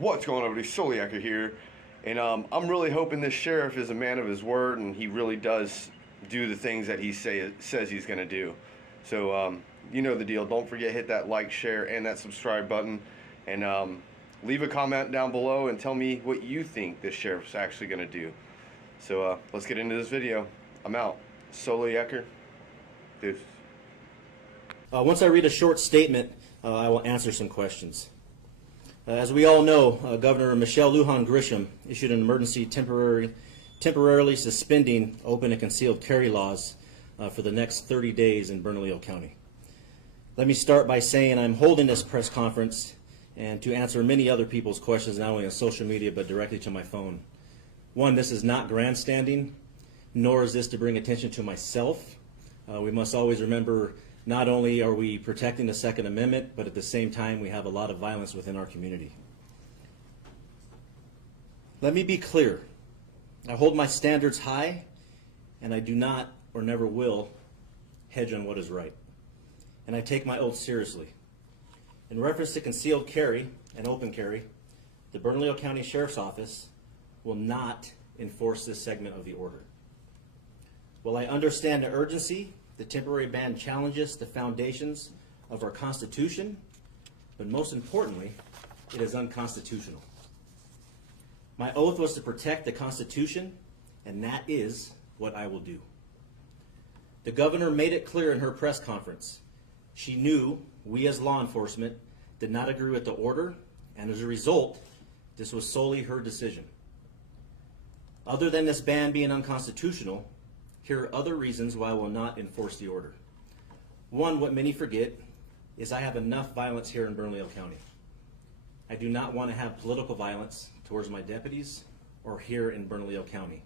What's going on, everybody? Soliaker here, and I'm really hoping this sheriff is a man of his word and he really does do the things that he says he's going to do. So you know the deal. Don't forget, hit that like, share, and that subscribe button, and leave a comment down below and tell me what you think this sheriff's actually going to do. So let's get into this video. I'm out. Soliaker. Deuce. Once I read a short statement, I will answer some questions. As we all know, Governor Michelle Lujan Grisham issued an emergency temporarily suspending open and concealed carry laws for the next 30 days in Bernalillo County. Let me start by saying I'm holding this press conference and to answer many other people's questions, not only on social media but directly to my phone. One, this is not grandstanding, nor is this to bring attention to myself. We must always remember, not only are we protecting the Second Amendment, but at the same time we have a lot of violence within our community. Let me be clear. I hold my standards high, and I do not or never will hedge on what is right. And I take my oath seriously. In reference to concealed carry and open carry, the Bernalillo County Sheriff's Office will not enforce this segment of the order. While I understand the urgency, the temporary ban challenges the foundations of our Constitution, but most importantly, it is unconstitutional. My oath was to protect the Constitution, and that is what I will do. The governor made it clear in her press conference. She knew we as law enforcement did not agree with the order, and as a result, this was solely her decision. Other than this ban being unconstitutional, here are other reasons why I will not enforce the order. One, what many forget, is I have enough violence here in Bernalillo County. I do not want to have political violence towards my deputies or here in Bernalillo County.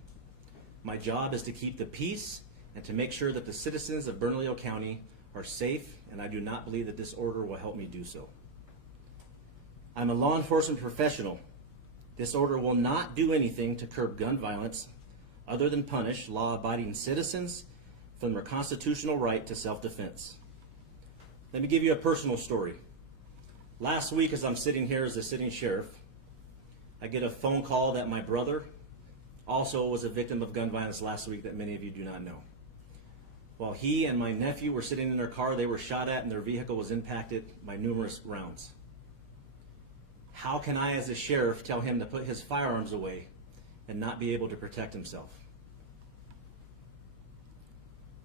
My job is to keep the peace and to make sure that the citizens of Bernalillo County are safe, and I do not believe that this order will help me do so. I'm a law enforcement professional. This order will not do anything to curb gun violence other than punish law-abiding citizens from their constitutional right to self-defense. Let me give you a personal story. Last week, as I'm sitting here as the sitting sheriff, I get a phone call that my brother also was a victim of gun violence last week that many of you do not know. While he and my nephew were sitting in their car, they were shot at and their vehicle was impacted by numerous rounds. How can I, as a sheriff, tell him to put his firearms away and not be able to protect himself?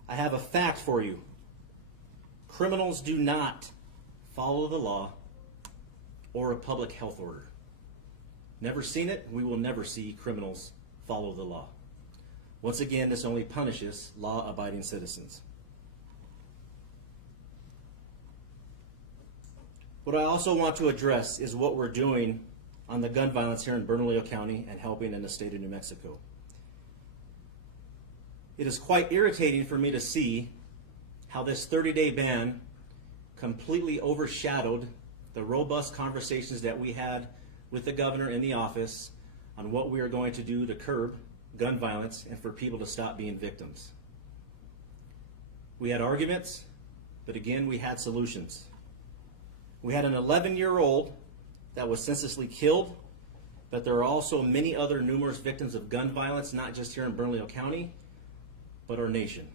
I have a fact for you. Criminals do not follow the law or a public health order. Never seen it, we will never see criminals follow the law. Once again, this only punishes law-abiding citizens. What I also want to address is what we're doing on the gun violence here in Bernalillo County and helping in the state of New Mexico. It is quite irritating for me to see how this 30-day ban completely overshadowed the robust conversations that we had with the governor in the office on what we are going to do to curb gun violence and for people to stop being victims. We had arguments, but again, we had solutions. We had an 11-year-old that was senselessly killed, but there are also many other numerous victims of gun violence, not just here in Bernalillo County, but our nation.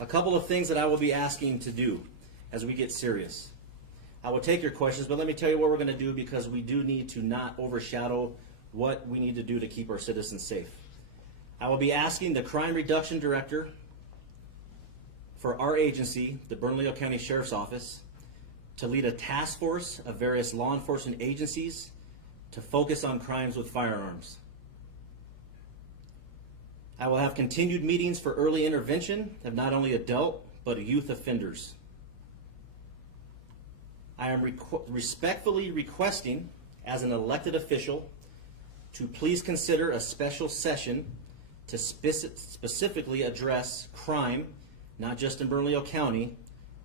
A couple of things that I will be asking to do as we get serious. I will take your questions, but let me tell you what we're going to do, because we do need to not overshadow what we need to do to keep our citizens safe. I will be asking the Crime Reduction Director for our agency, the Bernalillo County Sheriff's Office, to lead a task force of various law enforcement agencies to focus on crimes with firearms. I will have continued meetings for early intervention of not only adult, but youth offenders. I am respectfully requesting, as an elected official, to please consider a special session to specifically address crime, not just in Bernalillo County,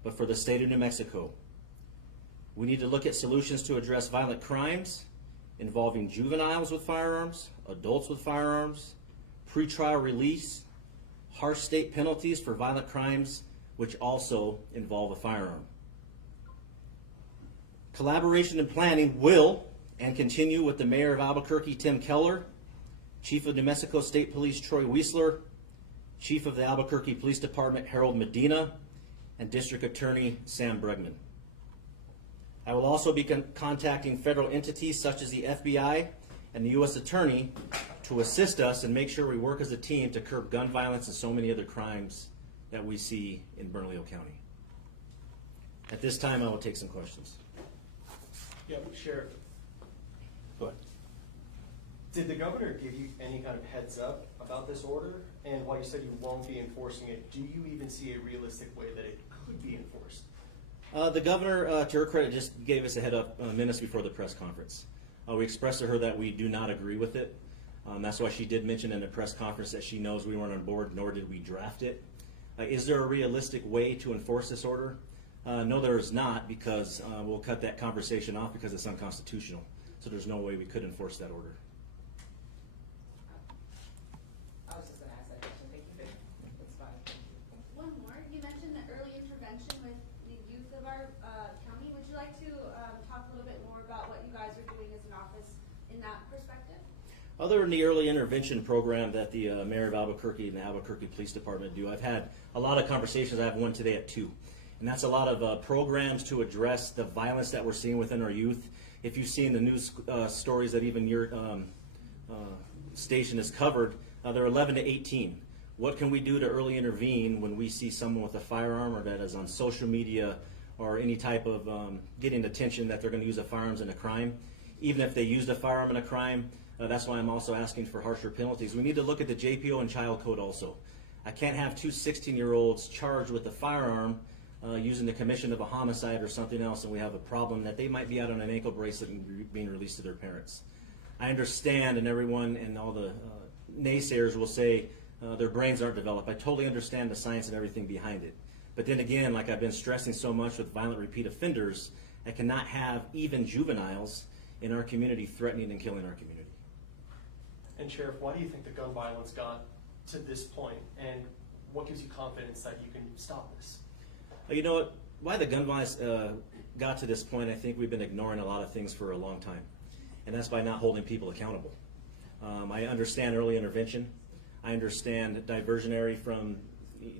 but for the state of New Mexico. We need to look at solutions to address violent crimes involving juveniles with firearms, adults with firearms, pretrial release, harsh state penalties for violent crimes which also involve a firearm. Collaboration and planning will and continue with the Mayor of Albuquerque, Tim Keller, Chief of New Mexico State Police, Troy Weisler, Chief of the Albuquerque Police Department, Harold Medina, and District Attorney, Sam Bregman. I will also be contacting federal entities such as the FBI and the U.S. Attorney to assist us and make sure we work as a team to curb gun violence and so many other crimes that we see in Bernalillo County. At this time, I will take some questions. Yeah, Sheriff, Go ahead. did the governor give you any kind of heads up about this order? And while you said you won't be enforcing it, do you even see a realistic way that it could be enforced? The governor, to her credit, just gave us a head up minutes before the press conference. We expressed to her that we do not agree with it. That's why she did mention in the press conference that she knows we weren't on board, nor did we draft it. Is there a realistic way to enforce this order? No, there is not, because we'll cut that conversation off because it's unconstitutional. So there's no way we could enforce that order. I was just gonna ask that question, thank you, it's fine. One more, you mentioned the early intervention with the youth of our county. Would you like to talk a little bit more about what you guys are doing as an office in that perspective? Other than the early intervention program that the Mayor of Albuquerque and the Albuquerque Police Department do, I've had a lot of conversations. I have one today at 2. And that's a lot of programs to address the violence that we're seeing within our youth. If you've seen the news stories that even your station has covered, they're 11 to 18. What can we do to early intervene when we see someone with a firearm or that is on social media or any type of getting attention that they're going to use a firearms in a crime? Even if they used a firearm in a crime, that's why I'm also asking for harsher penalties. We need to look at the JPO and child code also. I can't have 2 16-year-olds charged with a firearm using the commission of a homicide or something else, and we have a problem that they might be out on an ankle bracelet and being released to their parents. I understand, and everyone and all the naysayers will say their brains aren't developed. I totally understand the science and everything behind it. But then again, like I've been stressing so much with violent repeat offenders, I cannot have even juveniles in our community threatening and killing our community. And Sheriff, why do you think the gun violence got to this point? And what gives you confidence that you can stop this? You know what? Why the gun violence got to this point, I think we've been ignoring a lot of things for a long time. And that's by not holding people accountable. I understand early intervention. I understand diversionary from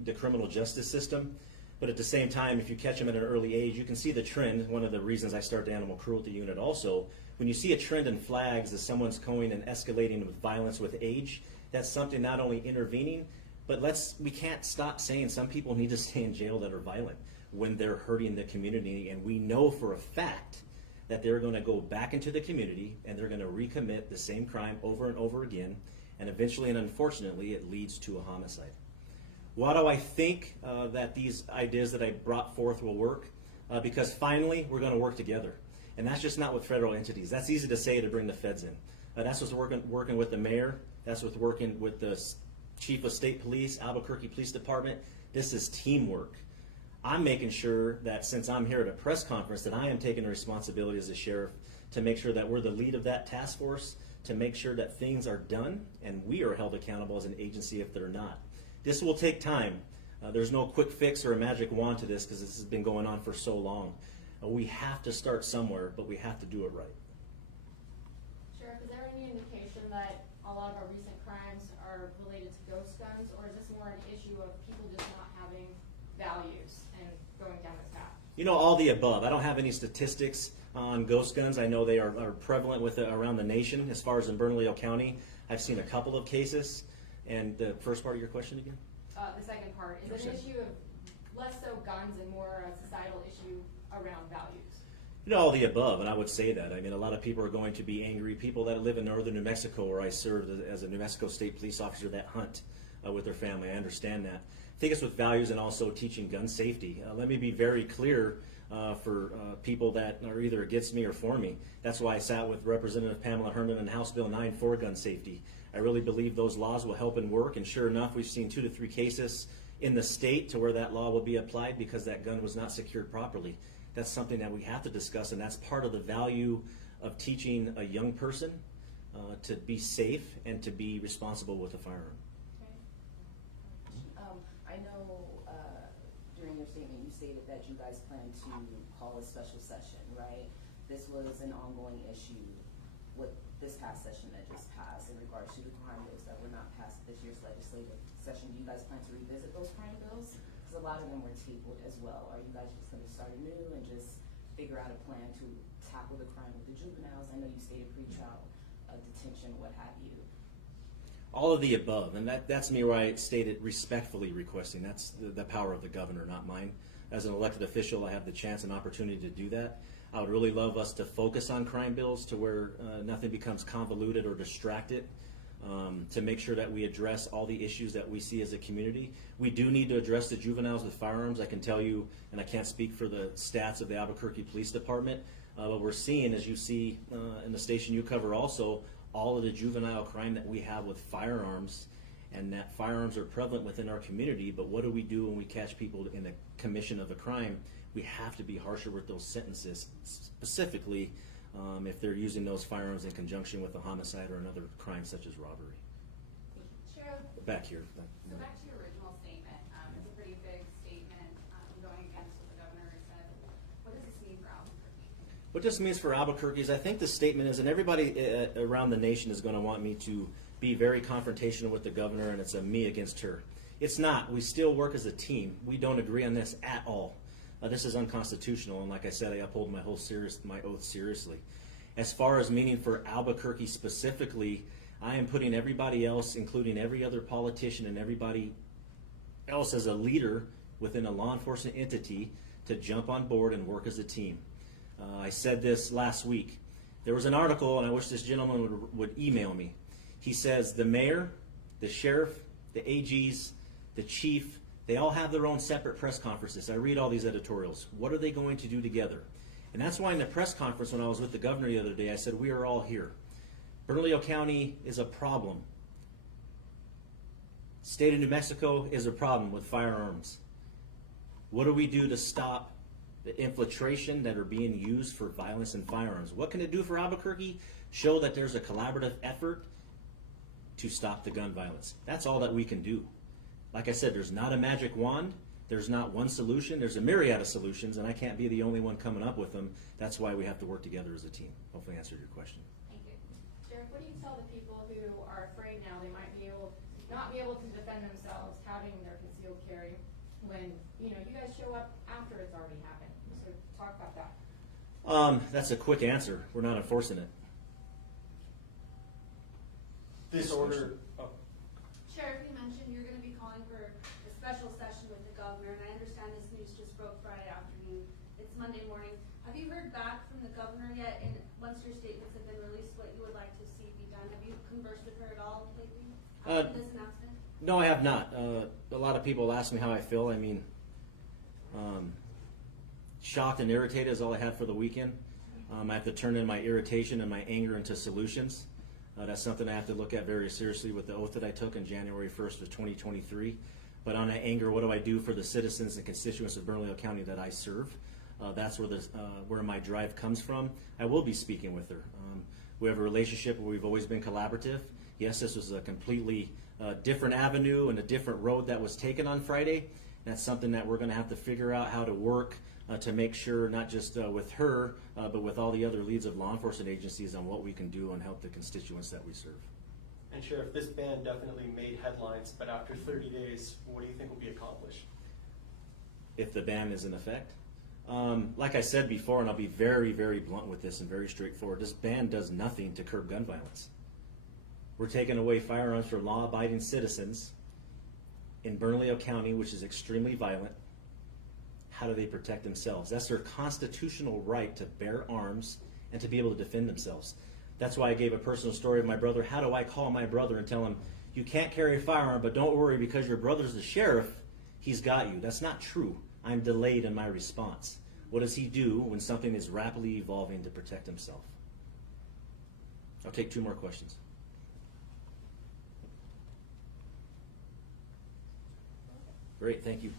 the criminal justice system. But at the same time, if you catch them at an early age, you can see the trend. One of the reasons I started the animal cruelty unit also, when you see a trend in flags as someone's going and escalating with violence with age, that's something not only intervening, but we can't stop saying some people need to stay in jail that are violent when they're hurting the community. And we know for a fact that they're going to go back into the community and they're going to recommit the same crime over and over again. And eventually and unfortunately, it leads to a homicide. Why do I think that these ideas that I brought forth will work? Because finally, we're going to work together. And that's just not with federal entities. That's easy to say to bring the feds in. That's what's working with the mayor. That's what's working with the Chief of State Police, Albuquerque Police Department. This is teamwork. I'm making sure that since I'm here at a press conference that I am taking the responsibility as a sheriff to make sure that we're the lead of that task force, to make sure that things are done and we are held accountable as an agency if they're not. This will take time. There's no quick fix or a magic wand to this because this has been going on for so long. We have to start somewhere, but we have to do it right. Sheriff, is there any indication that a lot of our recent crimes are related to ghost guns, or is this more an issue of people just not having values and going down this path? You know, all the above. I don't have any statistics on ghost guns. I know they are prevalent around the nation. As far as in Bernalillo County, I've seen a couple of cases. And the first part of your question again? The second part, is it an issue of less so guns and more a societal issue around values? You know, all the above, and I would say that. I mean, a lot of people are going to be angry. People that live in northern New Mexico, where I served as a New Mexico State police officer that hunt with their family. I understand that. I think it's with values and also teaching gun safety. Let me be very clear for people that are either against me or for me. That's why I sat with Representative Pamela Herman in House Bill 9 for gun safety. I really believe those laws will help and work, and sure enough, we've seen 2 to 3 cases in the state to where that law will be applied because that gun was not secured properly. That's something that we have to discuss, and that's part of the value of teaching a young person to be safe and to be responsible with a firearm. I know during your statement you stated that you guys plan to call a special session, right? this was an ongoing issue with this past session that just passed in regards to the crime bills that were not passed this year's legislative session. Do you guys plan to revisit those crime bills? Because a lot of them were tabled as well. Are you guys just going to start anew and just figure out a plan to tackle the crime with the juveniles? I know you stated pretrial detention, what have you. All of the above, and that's me where I stated respectfully requesting. That's the power of the governor, not mine. As an elected official, I have the chance and opportunity to do that. I would really love us to focus on crime bills to where nothing becomes convoluted or distracted, to make sure that we address all the issues that we see as a community. We do need to address the juveniles with firearms. I can tell you, and I can't speak for the stats of the Albuquerque Police Department, but we're seeing, as you see in the station you cover also, all of the juvenile crime that we have with firearms, and that firearms are prevalent within our community. But what do we do when we catch people in the commission of a crime? We have to be harsher with those sentences, specifically if they're using those firearms in conjunction with a homicide or another crime such as robbery. Sheriff, Back here. so back to your original statement, it's a pretty big statement going against what the governor said. What does this mean for Albuquerque? What this means for Albuquerque is, I think the statement is, and everybody around the nation is going to want me to be very confrontational with the governor, and it's a me against her. It's not. We still work as a team. We don't agree on this at all. This is unconstitutional, and like I said, I uphold my oath seriously. As far as meaning for Albuquerque specifically, I am putting everybody else, including every other politician and everybody else as a leader within a law enforcement entity, to jump on board and work as a team. I said this last week. There was an article, and I wish this gentleman would email me. He says the mayor, the sheriff, the AGs, the chief, they all have their own separate press conferences. I read all these editorials. What are they going to do together? And that's why in the press conference when I was with the governor the other day, I said we are all here. Bernalillo County is a problem. State of New Mexico is a problem with firearms. What do we do to stop the infiltration that are being used for violence and firearms? What can it do for Albuquerque? Show that there's a collaborative effort to stop the gun violence. That's all that we can do. Like I said, there's not a magic wand. There's not one solution. There's a myriad of solutions, and I can't be the only one coming up with them. That's why we have to work together as a team. Hopefully I answered your question. Thank you. Sheriff, what do you tell the people who are afraid now they might not be able to defend themselves having their concealed carry when, you guys show up after it's already happened? So talk about that. That's a quick answer. We're not enforcing it. This order, oh, Sheriff, you mentioned you're gonna be calling for a special session with the governor, and I understand this news just broke Friday afternoon. It's Monday morning. Have you heard back from the governor yet, and once your statements have been released, what you would like to see be done? Have you conversed with her at all lately after this announcement? No, I have not. A lot of people ask me how I feel. I mean, shocked and irritated is all I had for the weekend. I have to turn in my irritation and my anger into solutions. That's something I have to look at very seriously with the oath that I took on January 1st of 2023. But on that anger, what do I do for the citizens and constituents of Bernalillo County that I serve? That's where my drive comes from. I will be speaking with her. We have a relationship where we've always been collaborative. Yes, this was a completely different avenue and a different road that was taken on Friday. That's something that we're going to have to figure out how to work to make sure, not just with her, but with all the other leads of law enforcement agencies on what we can do and help the constituents that we serve. and Sheriff, this ban definitely made headlines, but after 30 days, what do you think will be accomplished? If the ban is in effect. Like I said before, and I'll be very, very blunt with this and very straightforward, this ban does nothing to curb gun violence. We're taking away firearms from law-abiding citizens in Bernalillo County, which is extremely violent. How do they protect themselves? That's their constitutional right to bear arms and to be able to defend themselves. That's why I gave a personal story of my brother. How do I call my brother and tell him, you can't carry a firearm, but don't worry because your brother's the sheriff, he's got you. That's not true. I'm delayed in my response. What does he do when something is rapidly evolving to protect himself? I'll take 2 more questions. Great, thank you.